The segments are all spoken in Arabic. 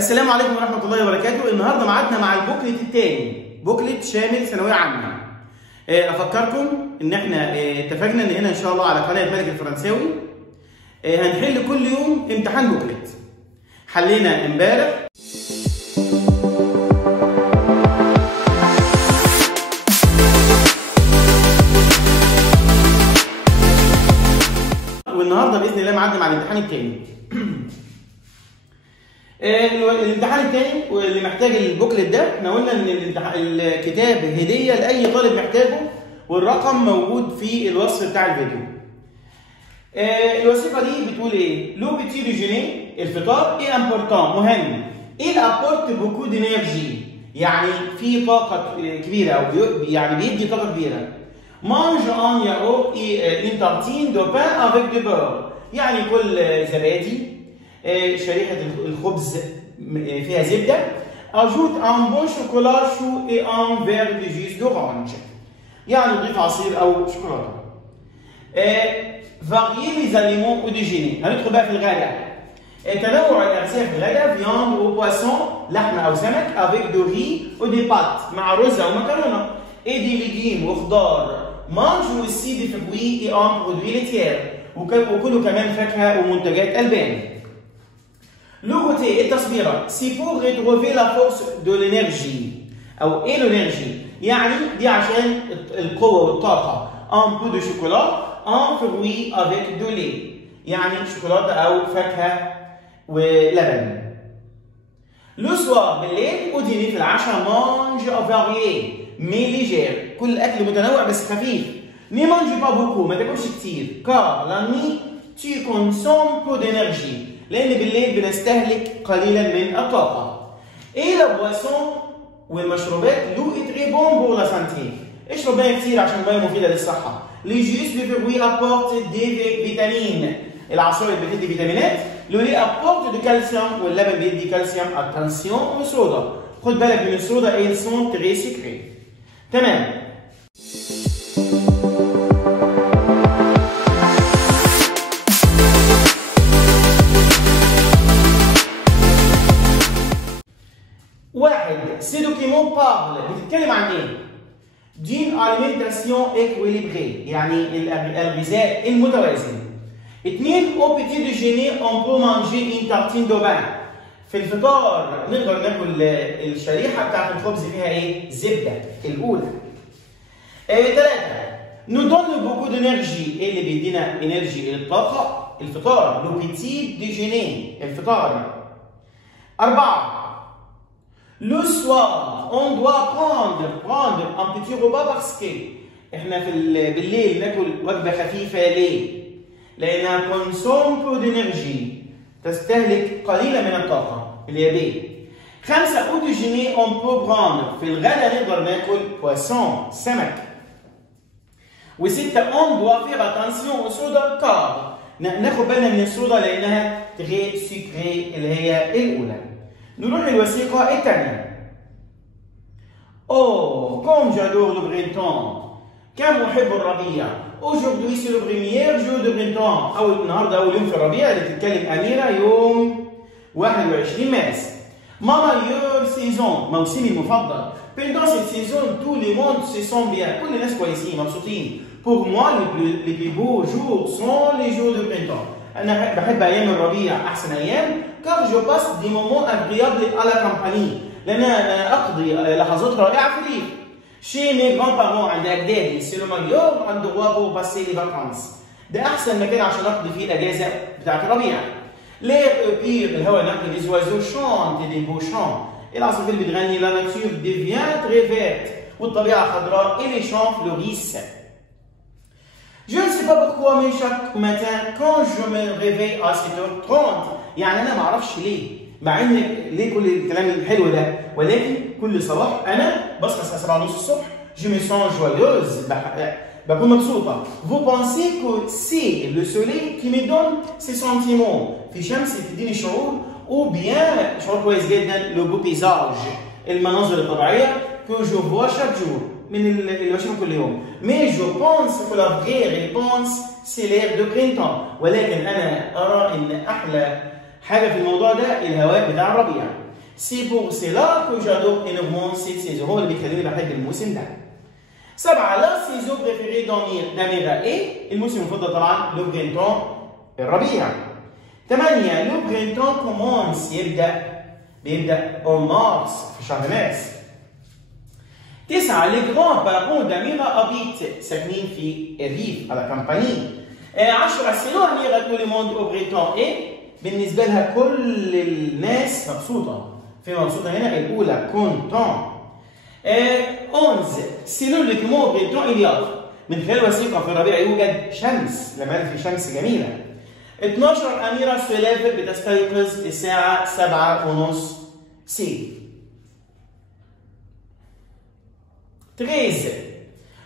السلام عليكم ورحمة الله وبركاته. النهارده ميعادنا مع البوكلت الثاني، بوكلت شامل ثانوية عامة. أفكركم إن إحنا اتفقنا إن هنا إن شاء الله على قناة ملك الفرنساوي هنحل كل يوم امتحان بوكلت. حلينا امبارح والنهارده بإذن الله ميعادنا مع الامتحان الثاني. الامتحان الثاني واللي محتاج البوكلت ده، احنا قلنا ان الكتاب هديه لاي طالب محتاجه، والرقم موجود في الوصف بتاع الفيديو. الوثيقه دي بتقول ايه؟ لو بيتي ديجيني، الفطار، ايه امبورتون، مهم. ايه ابورت بوكو دينيرجي، يعني في طاقه كبيره او يعني بيدي طاقه كبيره. مانج ان ياو اي ان تارتين دو بان افيك دو بور، يعني كل زبادي، شريحة الخبز فيها زبدة. أجوت أن بون شوكولا شو إي أن فير دي جيس دورانج، يعني نضيف عصير أو شوكولاتة. فاريي لي زاليمون أو ديجيني، هندخل بقى في الغداء. تنوع الأغذية في الغداء، فياند أو بواسون، لحمة أو سمك، أفيك دو ري أو دي بات، مع رز أو مكرونة. إي دي ليجيم وخضار. مانج أوسي دي فروي إي أن برودوي ليتيير، وكله كمان فاكهة ومنتجات ألبان. Le côté التصبيرة، c'est pour retrouver la force de l'énergie أو إيه l'énergie، يعني دي عشان القوة والطاقة. un peu de chocolat, un fruit avec de lait، يعني شوكولاتة أو فاكهة ولبن. le soir بالليل au dîner في العشاء mange varié mais léger، كل أكل متنوع بس خفيف. ne mange pas beaucoup، ما تاكلش كتير. car la nuit tu consommes peu d'énergie، لأن بالليل بنستهلك قليلا من الطاقة. إيه لا بواسون والمشروبات لو إتري بون بور لا سانتي، اشرب مية كتير عشان المية مفيدة للصحة. لي جوس دي فروي أبورت دي فيتامين، العصائر بتدي فيتامينات. لو لي أبورت دو كالسيوم، واللبن بيدي كالسيوم. أتنسيون والصودا، خد بالك من الصودا، إيه سون تري سكري. تمام. واحد، سي دوكيمون بارل، بتتكلم عن ايه؟ دين اليمنتاسيون اكويليبري، يعني الغذاء المتوازن. اثنين، او بيتي ديجيني اون بو مانجي ان تارتين دو بان، في الفطار نقدر ناكل الشريحه بتاعت الخبز فيها ايه؟ زبده الاولى. ثلاثه، نو دون بوكو دينيرجي، ايه اللي بيدينا انرجي الطاقه؟ الفطار. لو بيتي ديجيني، الفطار. اربعه، le soir on doit prendre un petit repas parce que احنا بالليل ناكل وجبه خفيفه. ليه؟ لانها consomme peu d'énergie، تستهلك قليلا من الطاقه اللي هي B. 5، au déjeuner on peut prendre، في الغداء نقدر ناكل poisson، سمك. و6، on doit faire attention au soda car ناخد بالنا من الصودا لانها très sucrée اللي هي الاولى. نروح للوثيقة الثانية. Oh, comme j'adore le printemps، كم أحب الربيع. Aujourd'hui c'est le premier jour de printemps، النهارده أول يوم في الربيع اللي بتتكلم أميرة، يوم 21 مارس. Ma meilleure saison، موسمي المفضل. Pendant cette saison tout le monde se sent bien، كل الناس كويسين مبسوطين. Pour moi les plus beaux jours sont les jours de printemps، أنا بحب أيام الربيع أحسن أيام. car je passe des moments agréables à la campagne، لأن أنا أقضي لحظات رائعة في الريف. chez mes grands-parents، عند أجدادي، c'est le meilleur endroit pour passer les vacances، ده أحسن مكان عشان أقضي فيه الأجازة بتاعت الربيع. l'air pur، الهواء النقي، les oiseaux chantent des beaux chants، العصافير بتغني، la nature devient très verte، والطبيعة خضراء، et les champs fleurissent. Je ne sais pas pourquoi mais chaque matin quand je me réveille à 7h30، يعني انا ما اعرفش ليه، مع ان ليه كل الكلام الحلو ده، ولكن كل صباح انا بصحى الساعه 7:30 الصبح. je me sens joyeuse، بكون مبسوطه. vous pensez que c'est le soleil qui me donne ces sentiments، في شمس بتديني شعور، ou bien شعور كويس جدا، le beau paysage، المناظر الطبيعيه que je vois chaque jour، من اللي بشوفه كل يوم. mais je pense que la vraie réponse c'est l'air de printemps، ولكن انا ارى ان احلى حاجه في الموضوع ده الهواء بتاع الربيع. C'est pour cela que j'adore énormément cette saison. هو اللي بيخليني بحب الموسم ده. 7 لا سيزون بريفيري d'Amira ايه؟ الموسم المفضل طبعا لو برينتون الربيع. 8 لو برينتون كومونس بيبدأ en mars في شهر مارس. 9 لي جران بارون d'Amira habite ساكنين في الريف على كامباني. 10 سينو أميرة تو لي موند أو بريتون ايه؟ بالنسبة لها كل الناس مبسوطة. في مبسوطة هنا الأولى كونتون. 11 سيلول لتمو بريتون إلياف من خلال وثيقة في الربيع يوجد شمس لما في شمس جميلة. 12 أميرة سوليف بتستيقظ الساعة 7:30 سي. 13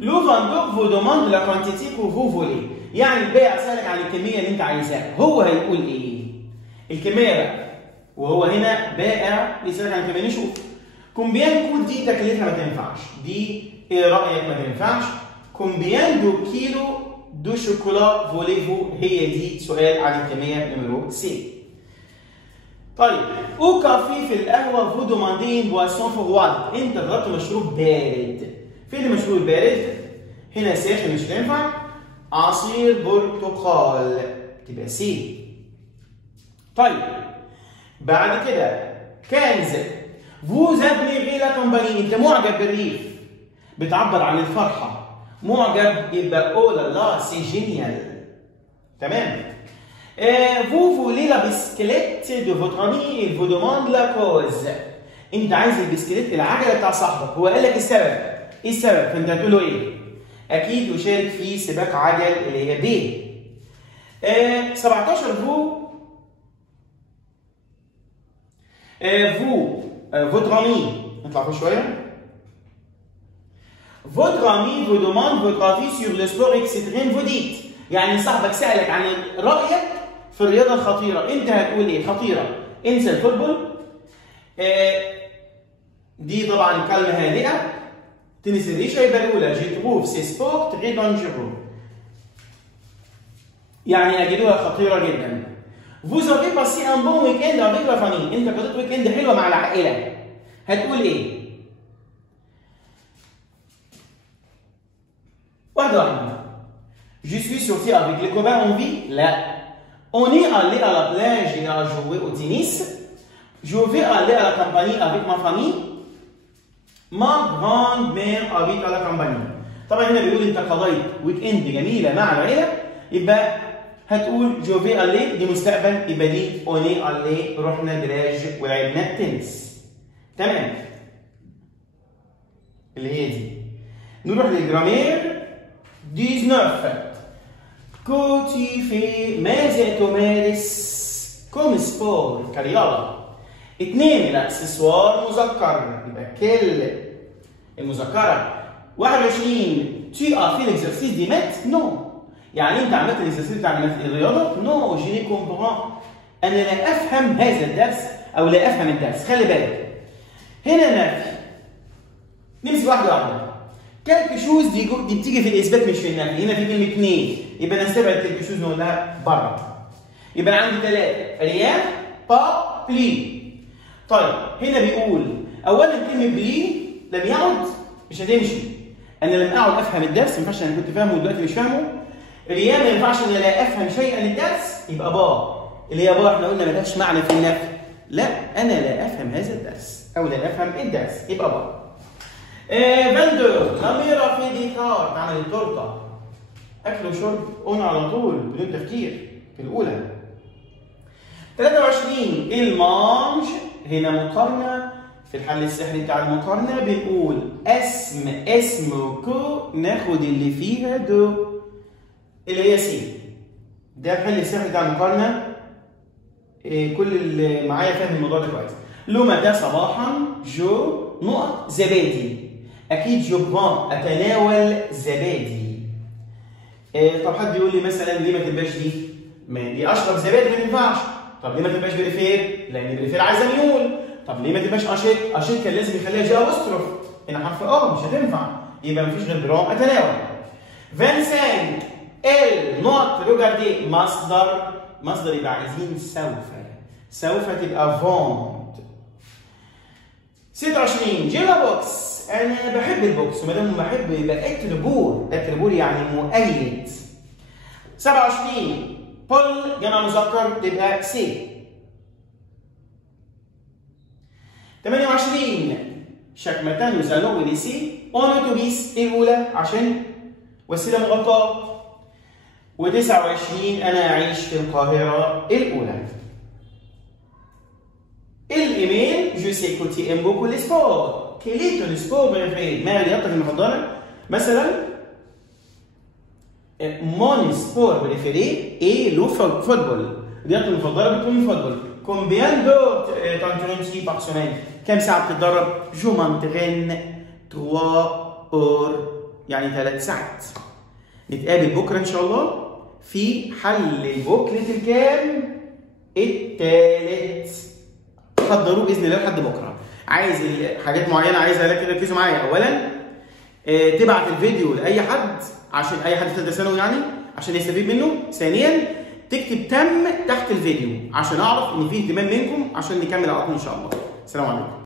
لو فاندوك فو دوماند لا كوانتيتي كو فو فولي، يعني البائع سألك عن الكمية اللي أنت عايزاها، هو هيقول إيه؟ الكمية بقى، وهو هنا بائع بيسألك عن الكمية. نشوف كومبيان كود دي تكلفها ما تنفعش، دي إيه رأيك ما تنفعش؟ كومبيان دو كيلو دو شوكولا فوليفو، هي دي سؤال عن الكمية نمرو سي. طيب او كافي في القهوة فو دوماندين بواسون فرواد، أنت طلبت مشروب بارد. فين المشروب البارد؟ هنا ساخن مش هينفع. عصير برتقال تبقى سي. طيب بعد كده 15 فوز ادميري لا كومباني، انت معجب بالريف بتعبر عن الفرحه، معجب يبقى او لا لا سي جينيال. تمام. فو فولي لا بسكليت دو فوتر امي il vous demande la cause، انت عايز البسكليت العجله بتاع صاحبك، هو قال لك السبب. ايه السبب؟ فانت هتقول له ايه؟ اكيد يشارك في سباق عجل اللي هي ب. 17 votre ami نطلع فوق شويه. votre ami vous demande votre avis sur le sport extrême vous dites، يعني صاحبك سألك عن رأيك في الرياضة الخطيرة، أنت هتقول إيه؟ خطيرة، انسى الفوتبول. دي طبعا كلمة هادئة. تنس الريشة يبقى الأولى جي تروف سي سبور تري دانجيرو، يعني أجدوها خطيرة جدا. Vous avez passé un bon week-end avec la famille، أنت قضيت ويك إند حلوة مع العائلة، هتقول إيه؟ واحدة. Je suis sorti avec les copains en ville، لا. On est allé à la plage et à jouer au tennis. Je vais aller à la campagne avec ma famille. Ma grand-mère habite à la campagne. طبعا هنا بيقول أنت قضيت ويك إند جميلة مع العائلة، يبقى هتقول جو في الي دي مستقبل، يبقى دي اوني الي رحنا بلاج ولعبنا تنس. تمام. اللي هي دي. نروح للجرامير. 19 كوتي في ماذا تمارس كوم سبور كرياضة. 2 الاكسسوار مذكر، يبقى كل المذكرة. 21 tu as fait l'exercice des maths؟ non. يعني انت عملت الاكسرسيس بتاع الرياضه؟ نو جي كومبرون، انا لا افهم هذا الدرس او لا افهم الدرس. خلي بالك هنا نفي، نمشي واحده واحده. كالك شوز دي بتيجي في الاثبات مش في النفي. هنا في كلمه 2 يبقى نستبعد كالك شوز نقولها بره. يبقى عندي 3 ريان با بلي. طيب هنا بيقول اولا كلمه بلي لم يعد مش هتمشي، انا لم اقعد افهم الدرس، ما ينفعش انا كنت فاهمه ودلوقتي مش فاهمه. ريان ما ينفعش ان لا افهم شيئا الدرس، يبقى با اللي هي با احنا قلنا ملهاش معنى في النفي. لا انا لا افهم هذا الدرس او لا افهم الدرس، يبقى با. 22 أميرة في ديكار تعمل التورته، اكل وشرب قلنا على طول بدون تفكير في الاولى. 23 المانج، هنا مقارنه في الحل السحري بتاع المقارنه بنقول اسم كو ناخد اللي فيها دو اللي هي سي. ده الحل السحري بتاع المقارنه. كل اللي معايا فاهم الموضوع ده كويس. لو متى صباحا جو نقط زبادي، اكيد جو بان اتناول زبادي. طب حد يقول لي مثلا ليه ما تبقاش دي؟ ما دي اشرب زبادي ما تنفعش. طب ليه ما تبقاش بريفير؟ لان بريفير عايزه ميول. طب ليه ما تبقاش اشيك؟ اشيك كان لازم يخليها جا ابوستروف، هنا حرف مش هتنفع، يبقى مفيش غير برام اتناول. 25 ال نوت ريجاردي مصدر يبقى عايزين سوف تبقى فوند. 26 جيلا بوكس. انا بحب البوكس، وما دام بحب يبقى اتربور. اتربور يعني مؤيد. 27 بول جمع مذكر تبقى سي. 28 شكمتان وزالو وليسي اون اوتوبيس الاولى عشان وسيله مغطاه. و29 انا اعيش في القاهره الاولى. الايميل جو سي كو تي ام بوكو لي سبور. كيل اي تون سبور بريفيري؟ ما رياضتك المفضله؟ مثلا مون سبور بريفيري اي لو فوتبول. رياضتي المفضله بتكون الفوتبول. كومبيان دو تانترينتي بار سيمين؟ كم ساعه بتتدرب؟ جو مانترين 3 اور يعني 3 ساعات. نتقابل بكره ان شاء الله في حل البوكلت الكام؟ الثالث. حضروه باذن الله لحد بكره. عايز حاجات معينه عايزها ركزوا معايا. اولا تبعت الفيديو لاي حد، عشان اي حد في ثالثه ثانوي يعني عشان يستفيد منه. ثانيا تكتب تم تحت الفيديو عشان اعرف ان في اهتمام منكم عشان نكمل على طول ان شاء الله. السلام عليكم.